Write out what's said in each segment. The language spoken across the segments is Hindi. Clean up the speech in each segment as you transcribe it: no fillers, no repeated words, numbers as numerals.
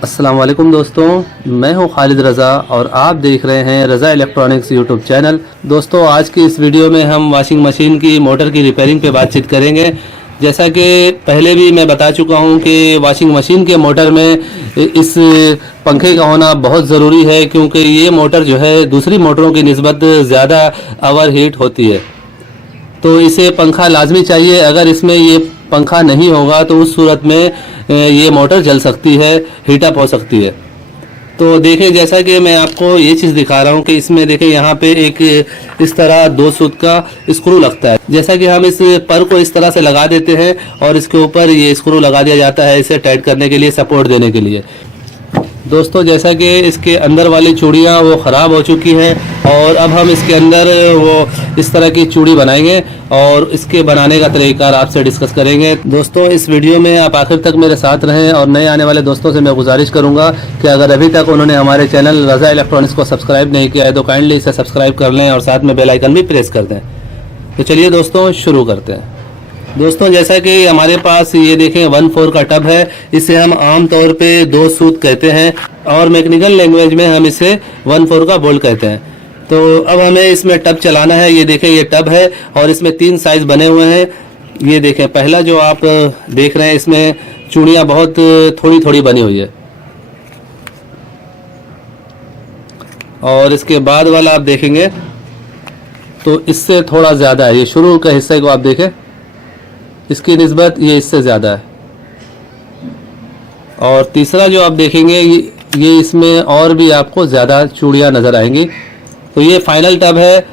अस्सलाम वालेकुम दोस्तों, मैं हूं खालिद रज़ा और आप देख रहे हैं रज़ा इलेक्ट्रॉनिक्स यूट्यूब चैनल। दोस्तों, आज की इस वीडियो में हम वॉशिंग मशीन की मोटर की रिपेयरिंग पे बातचीत करेंगे। जैसा कि पहले भी मैं बता चुका हूं कि वॉशिंग मशीन के मोटर में इस पंखे का होना बहुत ज़रूरी है, क्योंकि ये मोटर जो है दूसरी मोटरों की निस्बत ज़्यादा ओवर हीट होती है, तो इसे पंखा लाजमी चाहिए। अगर इसमें ये पंखा नहीं होगा तो उस सूरत में ये मोटर जल सकती है, हीटअप हो सकती है। तो देखें, जैसा कि मैं आपको ये चीज़ दिखा रहा हूँ कि इसमें देखें यहाँ पे एक इस तरह 2 सूत का स्क्रू लगता है। जैसा कि हम इस पर को इस तरह से लगा देते हैं और इसके ऊपर ये स्क्रू लगा दिया जाता है इसे टाइट करने के लिए, सपोर्ट देने के लिए। दोस्तों, जैसा कि इसके अंदर वाली चूड़ियाँ वो ख़राब हो चुकी हैं और अब हम इसके अंदर वो इस तरह की चूड़ी बनाएंगे और इसके बनाने का तरीका आपसे डिस्कस करेंगे। दोस्तों, इस वीडियो में आप आखिर तक मेरे साथ रहें और नए आने वाले दोस्तों से मैं गुजारिश करूंगा कि अगर अभी तक उन्होंने हमारे चैनल रज़ा इलेक्ट्रॉनिक्स को सब्सक्राइब नहीं किया है तो काइंडली इसे सब्सक्राइब कर लें और साथ में बेल आइकन भी प्रेस कर दें। तो चलिए दोस्तों, शुरू करते हैं। दोस्तों, जैसा कि हमारे पास ये देखें 1/4 का टब है। इसे हम आम तौर पे 2 सूत कहते हैं और मैकेनिकल लैंग्वेज में हम इसे 1/4 का बोल्ट कहते हैं। तो अब हमें इसमें टब चलाना है। ये देखें, ये टब है और इसमें 3 साइज बने हुए हैं। ये देखें, पहला जो आप देख रहे हैं इसमें चूड़ियाँ बहुत थोड़ी थोड़ी बनी हुई है और इसके बाद वाला आप देखेंगे तो इससे थोड़ा ज़्यादा है। ये शुरू के हिस्से को आप देखें, इसकी निस्बत ये इससे ज़्यादा है। और तीसरा जो आप देखेंगे ये इसमें और भी आपको ज़्यादा चूड़ियाँ नज़र आएंगी। तो ये फाइनल टब है,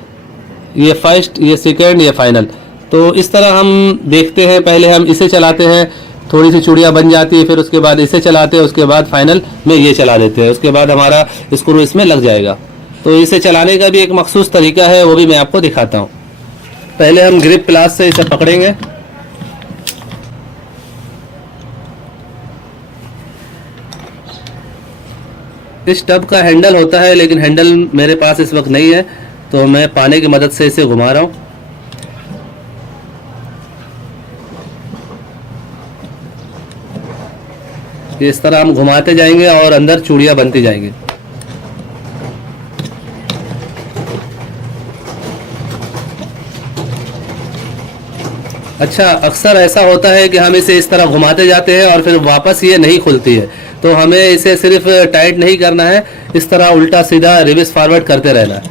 ये फर्स्ट, ये सेकंड, ये फाइनल। तो इस तरह हम देखते हैं। पहले हम इसे चलाते हैं, थोड़ी सी चूड़ियाँ बन जाती है, फिर उसके बाद इसे चलाते हैं, उसके बाद फाइनल में ये चला देते हैं, उसके बाद हमारा स्क्रू इसमें लग जाएगा। तो इसे चलाने का भी एक मखसूस तरीका है, वो भी मैं आपको दिखाता हूँ। पहले हम ग्रिप प्लास से इसे पकड़ेंगे। इस टब का हैंडल होता है, लेकिन हैंडल मेरे पास इस वक्त नहीं है, तो मैं पाने की मदद से इसे घुमा रहा हूँ। इस तरह हम घुमाते जाएंगे और अंदर चूड़ियाँ बनती जाएंगी। अच्छा, अक्सर ऐसा होता है कि हम इसे इस तरह घुमाते जाते हैं और फिर वापस ये नहीं खुलती है, तो हमें इसे सिर्फ टाइट नहीं करना है, इस तरह उल्टा सीधा रिवर्स फॉरवर्ड करते रहना है,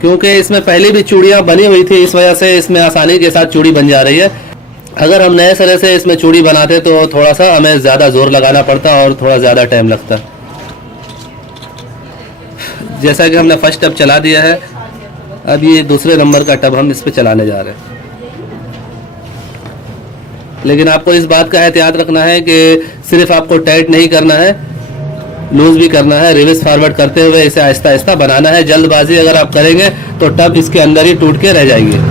क्योंकि इसमें पहले भी चूड़ियाँ बनी हुई थी, इस वजह से इसमें आसानी के साथ चूड़ी बन जा रही है। अगर हम नए सिरे से इसमें चूड़ी बनाते तो थोड़ा सा हमें ज़्यादा जोर लगाना पड़ता और थोड़ा ज़्यादा टाइम लगता। जैसा कि हमने फर्स्ट टब चला दिया है, अब ये दूसरे नंबर का टब हम इस पे चलाने जा रहे हैं। लेकिन आपको इस बात का एहतियात रखना है कि सिर्फ आपको टाइट नहीं करना है, लूज भी करना है। रिवर्स फॉरवर्ड करते हुए इसे आहिस्ता आहिस्ता बनाना है। जल्दबाजी अगर आप करेंगे तो टब इसके अंदर ही टूट के रह जाएगी।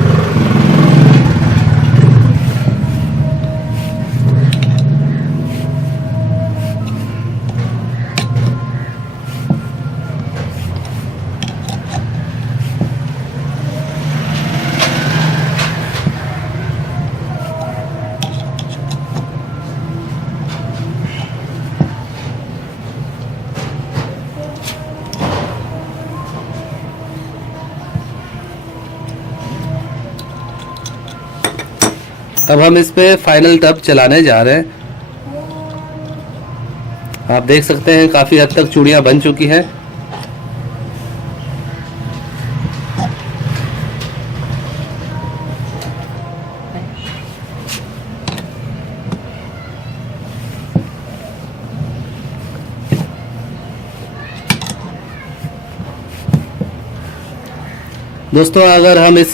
अब हम इस पे फाइनल टब चलाने जा रहे हैं। आप देख सकते हैं काफ़ी हद तक चूड़ियाँ बन चुकी हैं। दोस्तों, अगर हम इस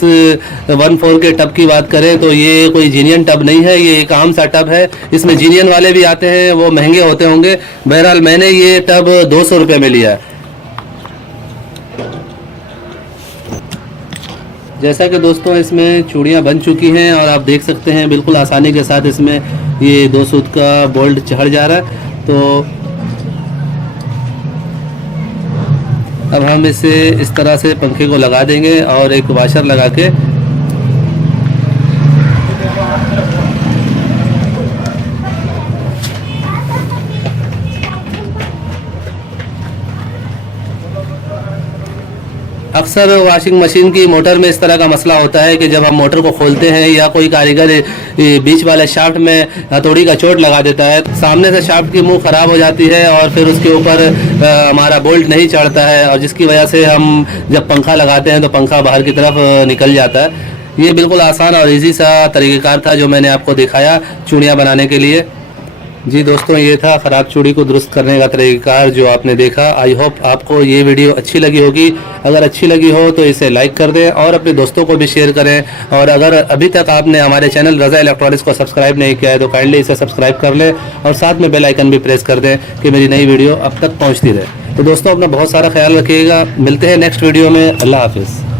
1/4 के टब की बात करें तो ये कोई जीनियन टब नहीं है, ये एक आम सा टब है। इसमें जीनियन वाले भी आते हैं, वो महंगे होते होंगे। बहरहाल मैंने ये टब 200 रुपये में लिया है। जैसा कि दोस्तों इसमें चूड़ियाँ बन चुकी हैं और आप देख सकते हैं बिल्कुल आसानी के साथ इसमें ये 2 सूत का बोल्ट चढ़ जा रहा है। तो अब हम इसे इस तरह से पंखे को लगा देंगे और एक वाशर लगा के अक्सर वॉशिंग मशीन की मोटर में इस तरह का मसला होता है कि जब हम मोटर को खोलते हैं या कोई कारीगर बीच वाले शाफ्ट में हथौड़ी का चोट लगा देता है, सामने से शाफ्ट की मुंह खराब हो जाती है और फिर उसके ऊपर हमारा बोल्ट नहीं चढ़ता है और जिसकी वजह से हम जब पंखा लगाते हैं तो पंखा बाहर की तरफ निकल जाता है। ये बिल्कुल आसान और इजी सा तरीक़ेकार था जो मैंने आपको दिखाया चूड़ियाँ बनाने के लिए। जी दोस्तों, ये था ख़राब चूड़ी को दुरुस्त करने का तरीक़ाकार जो आपने देखा। आई होप आपको ये वीडियो अच्छी लगी होगी। अगर अच्छी लगी हो तो इसे लाइक कर दें और अपने दोस्तों को भी शेयर करें। और अगर अभी तक आपने हमारे चैनल रज़ा इलेक्ट्रॉनिक्स को सब्सक्राइब नहीं किया है तो काइंडली इसे सब्सक्राइब कर लें और साथ में बेल आइकन भी प्रेस कर दें कि मेरी नई वीडियो अब तक पहुँचती रहे। तो दोस्तों, अपना बहुत सारा ख्याल रखिएगा। मिलते हैं नेक्स्ट वीडियो में। अल्लाह हाफिज़।